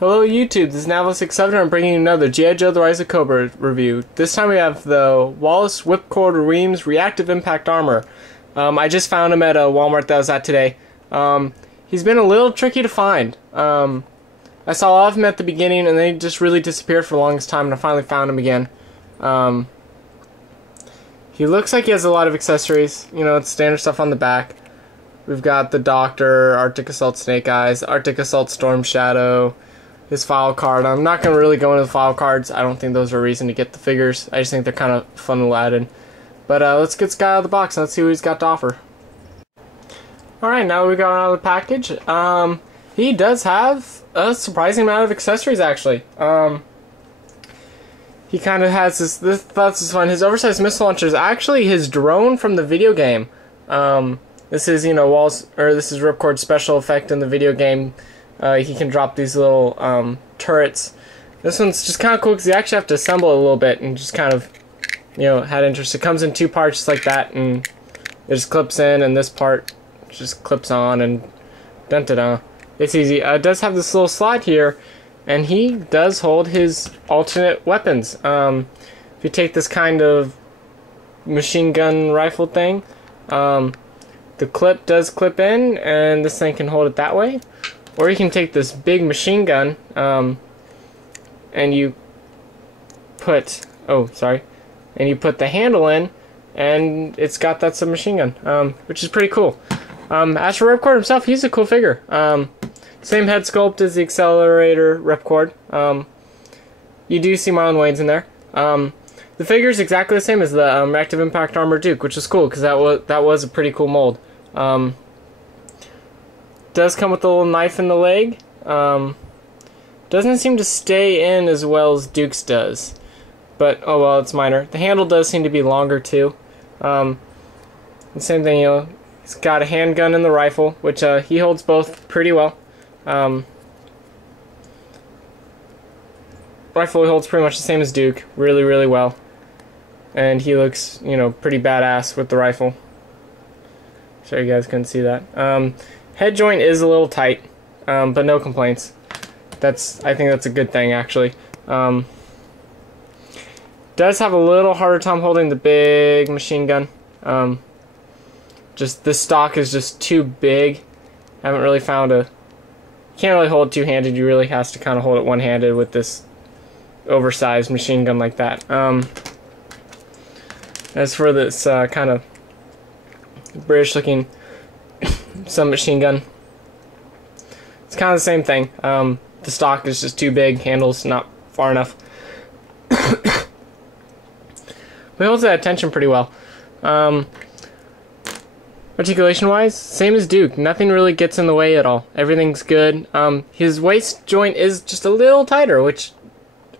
Hello YouTube, this is Naval67 and I'm bringing you another G.I. Joe The Rise of Cobra review. This time we have the Wallace Ripcord Reams Reactive Impact Armor. I just found him at a Walmart that I was at today. He's been a little tricky to find. I saw a lot of him at the beginning and they just really disappeared for the longest time, and I finally found him again. He looks like he has a lot of accessories. You know, it's standard stuff on the back. We've got the Doctor, Arctic Assault Snake Eyes, Arctic Assault Storm Shadow, his file card. I'm not going to really go into the file cards. I don't think those are a reason to get the figures. I just think they're kind of fun to add in. But let's get this guy out of the box and let's see what he's got to offer. Alright, now we got out of the package. He does have a surprising amount of accessories, actually. He kind of has this is fun. His oversized missile launcher is actually his drone from the video game. This is, this is Ripcord's special effect in the video game. He can drop these little turrets. This one's just kind of cool because you actually have to assemble it a little bit and just kind of, had interest. It comes in two parts just like that, and it just clips in, and this part just clips on, and dun-da-da. It's easy. It does have this little slide here, and he does hold his alternate weapons. If you take this kind of machine gun rifle thing, the clip does clip in, and this thing can hold it that way. Or you can take this big machine gun, and you put, and you put the handle in, and it's got that submachine gun, which is pretty cool. As for Ripcord himself, he's a cool figure. Same head sculpt as the Accelerator Ripcord. You do see Marlon Wayans in there. The figure is exactly the same as the Reactive Impact Armor Duke, which is cool because that was a pretty cool mold. Does come with a little knife in the leg. Doesn't seem to stay in as well as Duke's does, but oh well, it's minor. The handle does seem to be longer too. The same thing, he's got a handgun in the rifle, which he holds both pretty well. Rifle he holds pretty much the same as Duke, really well, and he looks, pretty badass with the rifle. Sure you guys couldn't see that. Head joint is a little tight, but no complaints. I think that's a good thing, actually. Does have a little harder time holding the big machine gun. Just this stock is just too big. Haven't really found can't really hold it two-handed. You really has to kind of hold it one-handed with this oversized machine gun like that. As for this kind of British-looking submachine gun, it's kind of the same thing. The stock is just too big, handle's not far enough. But it holds that attention pretty well. Articulation wise, same as Duke. Nothing really gets in the way at all. Everything's good. His waist joint is just a little tighter, which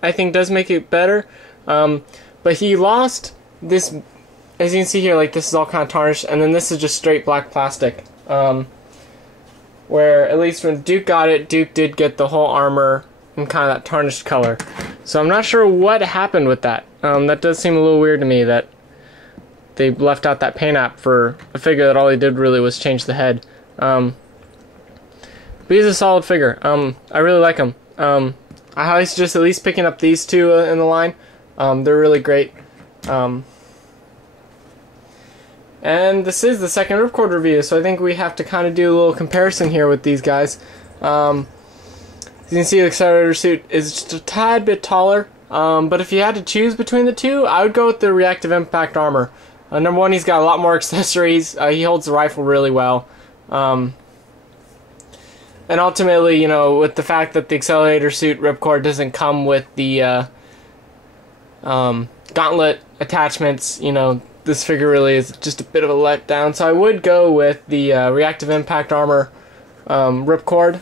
I think does make it better. But he lost this, as you can see here, like this is all kind of tarnished, and then this is just straight black plastic. Where at least when Duke got it, Duke did get the whole armor in kind of that tarnished color. So I'm not sure what happened with that. That does seem a little weird to me that they left out that paint app for a figure that all they did really was change the head. But he's a solid figure. I really like him. I highly suggest at least picking up these two in the line. They're really great. And this is the second Ripcord review, so I think we have to kind of do a little comparison here with these guys. As you can see, the Accelerator suit is just a tad bit taller, but if you had to choose between the two, I would go with the Reactive Impact Armor. Number one, he's got a lot more accessories. He holds the rifle really well. And ultimately, with the fact that the Accelerator suit Ripcord doesn't come with the gauntlet attachments, this figure really is just a bit of a letdown. So I would go with the Reactive Impact Armor Ripcord.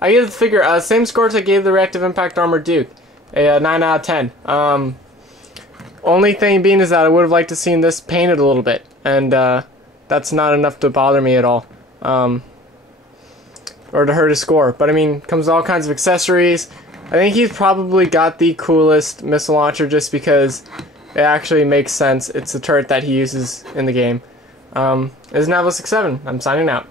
I give the figure same scores I gave the Reactive Impact Armor Duke, a 9 out of 10. Only thing being is that I would have liked to seen this painted a little bit, and that's not enough to bother me at all, or to hurt his score. But I mean, comes with all kinds of accessories. I think he's probably got the coolest missile launcher just because it actually makes sense. It's the turret that he uses in the game. This is Naval67. I'm signing out.